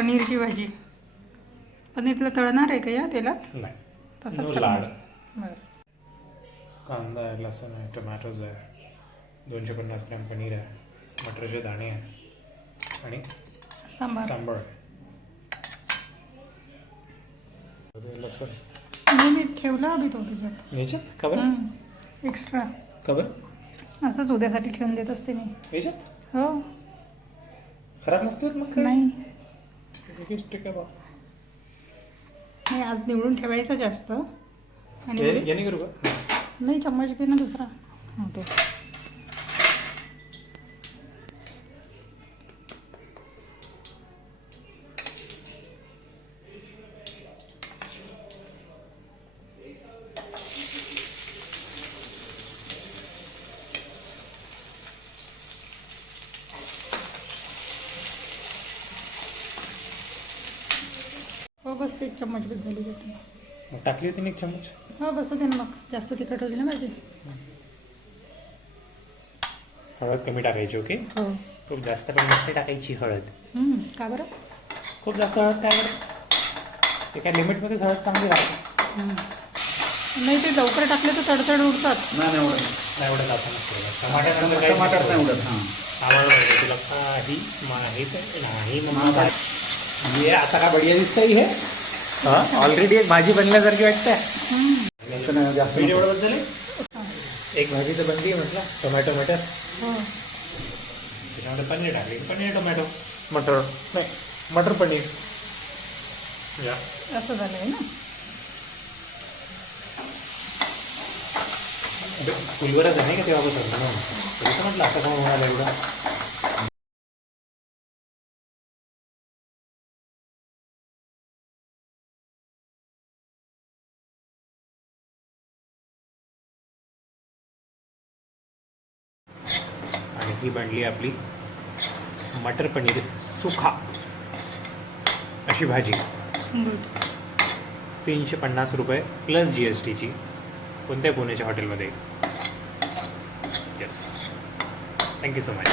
पनीरची भाजी. पनीरला तळणार आहे का या तेलात? नाही, तसंच लाड. बरं. कांदा आहे, लसूण आहे, टोमॅटोज आहे, 250 ग्रॅम पनीर आहे, मटरचे दाणे आहे आणि सांबार आहे. लसूण मी ठेवला आधी तो त्याच्यात याच्यात का बरं? एक्स्ट्रा का बरं? असंच उद्यासाठी ठेवून देत असते मी. याच्यात हो. खराब नसतो मग काय? नाही ठीक आहे बा. नाही, आज निवडून ठेवायचं जास्त. आणि याने करू का? नाही, चम्मच घे ना दुसरा. हां तो. हो बस, 1 चम्मच बस झाली चटणी. मग टाकली होती ना 1 चम्मच. हो बसू दे ना, मग जास्त तिखट होती ना भाजी. हळद कमी टाकायची. ओके. हो. खूप जास्त पण नसते टाकायची हळद. का बरं? खूप जास्त हळद काय बरं? एका लिमिटमध्येच हळद चांगली राहते. नाही, ते लवकर टाकले तर तडतड उडतात. नाही एवढं आपण टमाटर नाही उडत. आम्हाला माहिती, तुला काही माहीत नाही. मग ये आता का बढिया दिसतंय हे. ऑलरेडी एक भाजी बनल्यासारखी वाटते. जास्त मीठ एवढं बद्दल एक भाजी तर बनली म्हटलं. टोमॅटो मटर, हो. त्याच्यामध्ये पनीर टाकली. पनीर टोमॅटो मटर, नाही मटर पनीर. या असं झालं आहे ना. फुलवरच आहे नाही का तेव्हापासून तसं म्हटलं असं कोण म्हणाला एवढं. आणि ही बनली आपली मटर पनीर सुखा अशी भाजी. गुड. 350 रुपये प्लस GSTची. कोणत्या पुण्याच्या हॉटेलमध्ये. Yes, thank you so much.